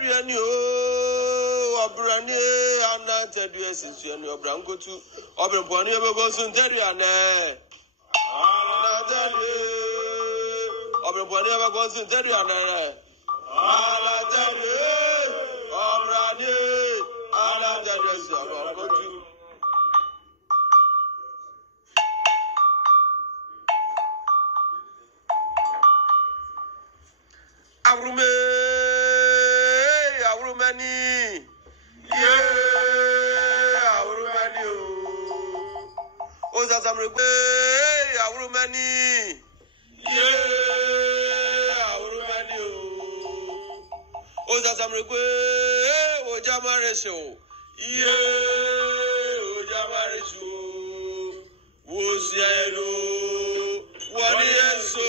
Tedriani, Obrani, Anna Tedrius, and your Branco to Obrani, ever goes in Tedriane. Obrani ever goes in Tedriane. Anna Tedrius, Obrani, Anna Tedrius, Aurumani, yeah, Aurumani, Osasamre, Aurumani, yeah, Aurumani, Osasamre, Ojamaresho, yeah, Ojamaresho, Oseadeeyo, what is so,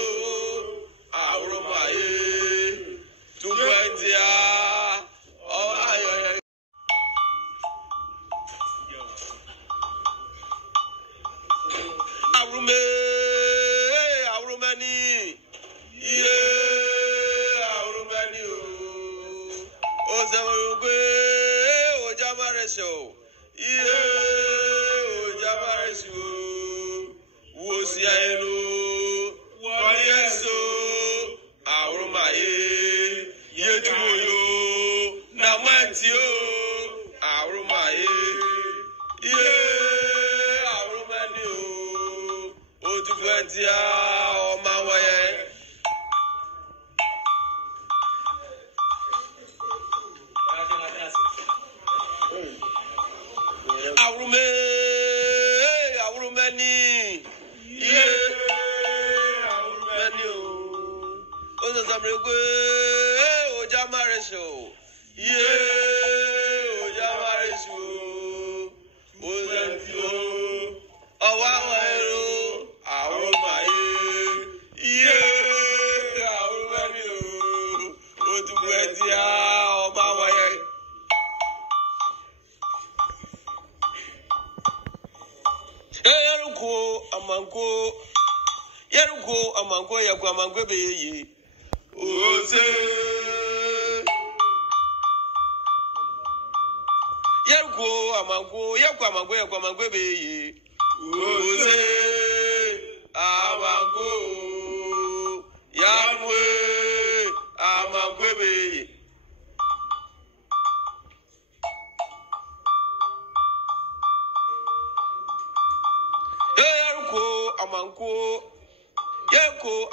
Aurumaye. Aurumani, yeah, Aurumani, Oseadeeyo, Ojamaresho, yeah, Ojamaresho, Oseadeeyo, what is so, Aurumaye. Yetuyo na mantio Aurumaye ye Aurumani o Otuventia o mawaye Aurumani ye Aurumani o Osasamre Ojamaresho, yeah, Ojamaresho, Oseadeeyo, Owawaero, Aurumaye, yeah, Aurumani, Otuventia, Omawaye. Yeruko, Amanko, Yakuamanko, Beye, Ose. Yakuamanko, Beye, Ose, Amanko, Yahweh, Amanko, Beye.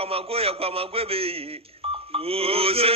Amanko, Yakuamanko, Beye, Ose.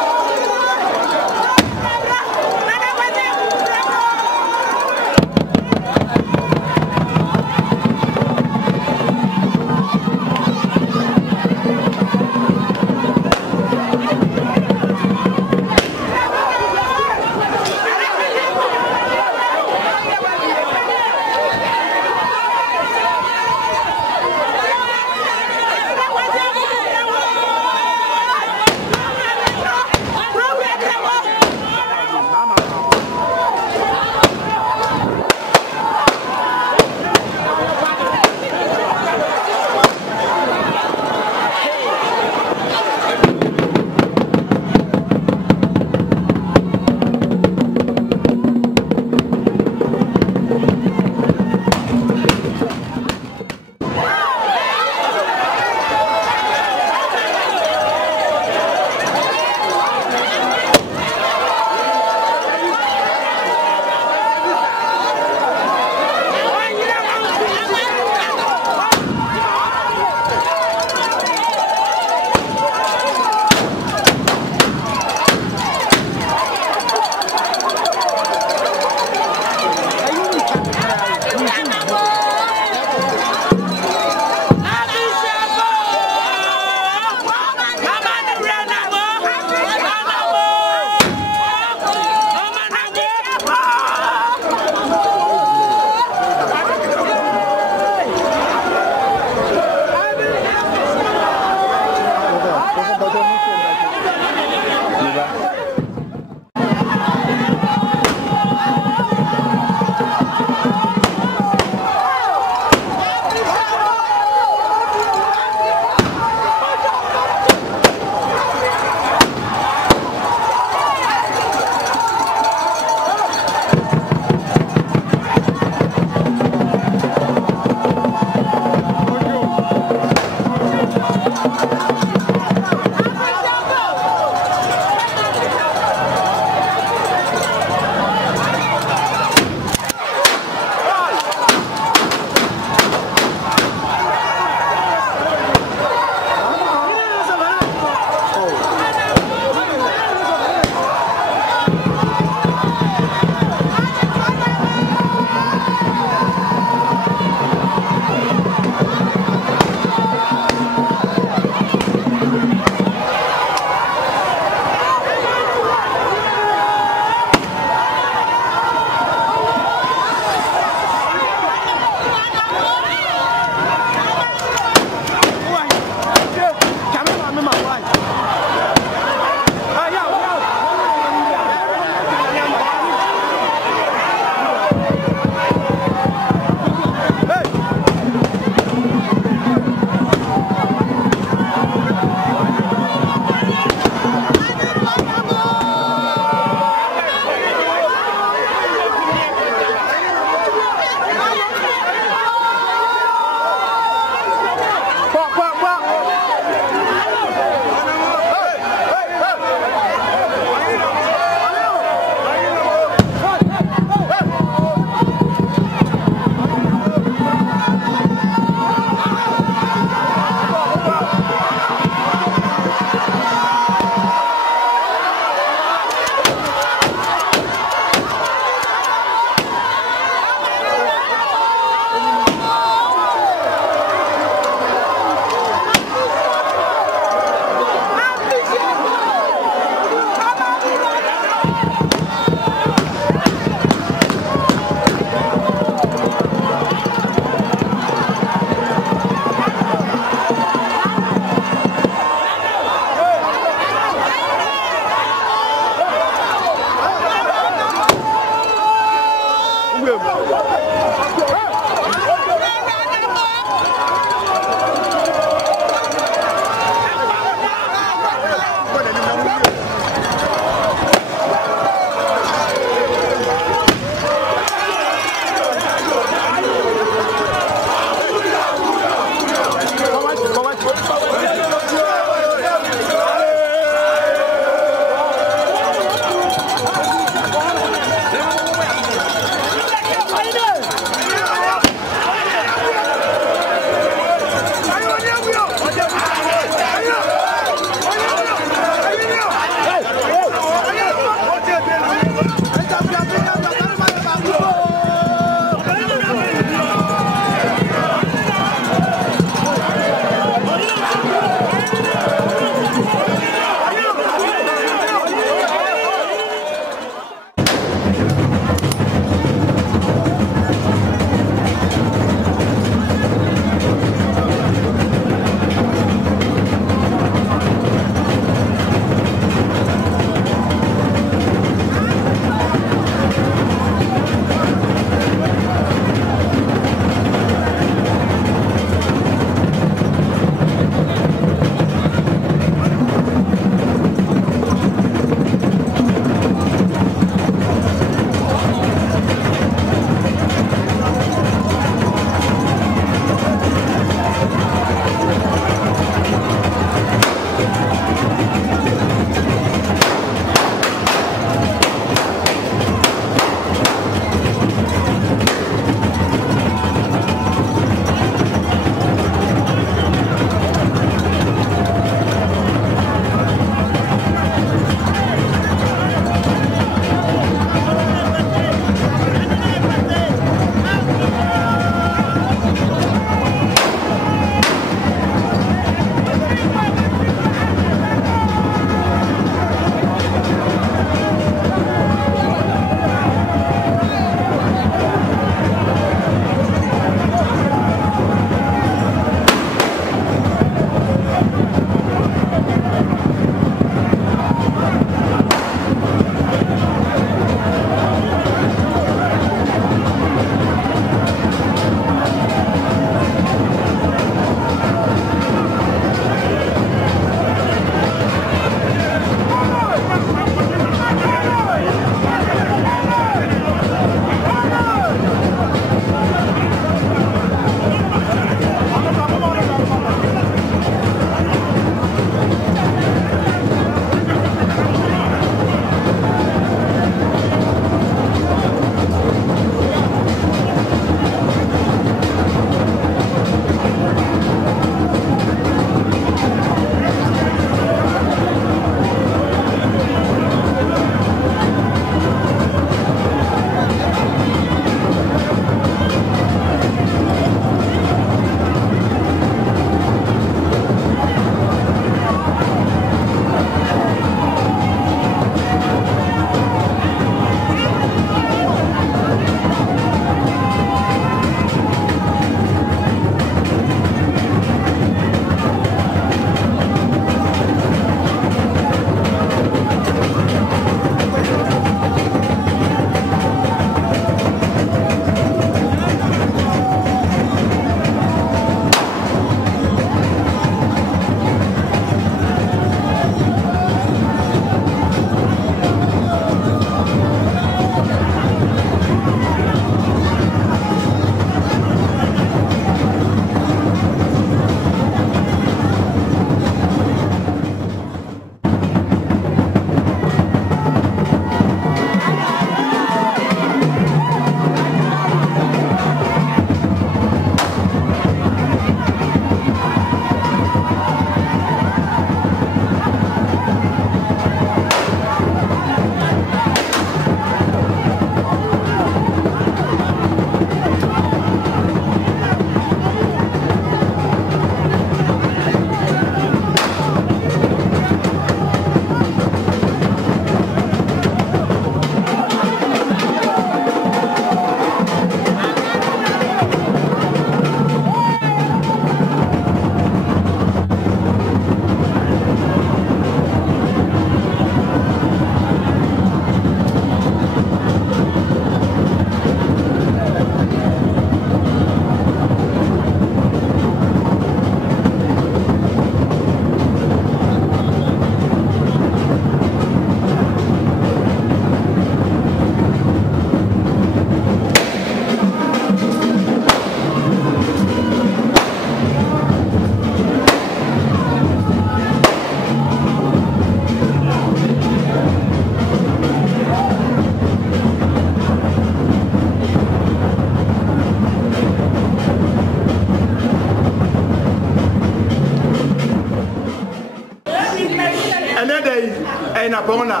na bona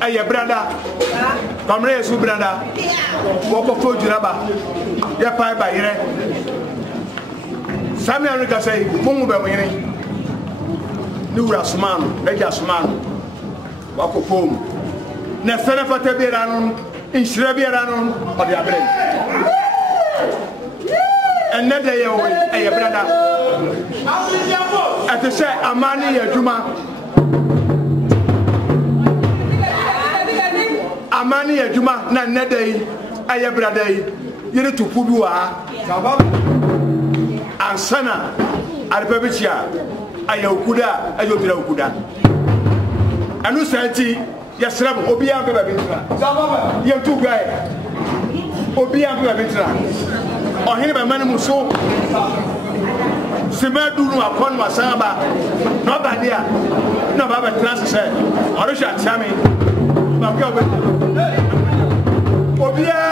aye brada kamre su brada wo ko fo juraba ya pa ba yire Samuel ka say mumu be mo yire ni wura sumano beja sumano wa ko pom na fere fata be ranon inshire be ranon o de abre enede ye wo aye brada ate say amani ya juma amani ya juma na nedei aye bradai yire tupu bi wa ansana arpebichia aye okuda aye obira okuda anu santi yasram obi an be bitra ye tu guy obi an be bitra ohini be manu muso sema dunu akon wasaba no badia no baba trans say orisha chami ba ko be obia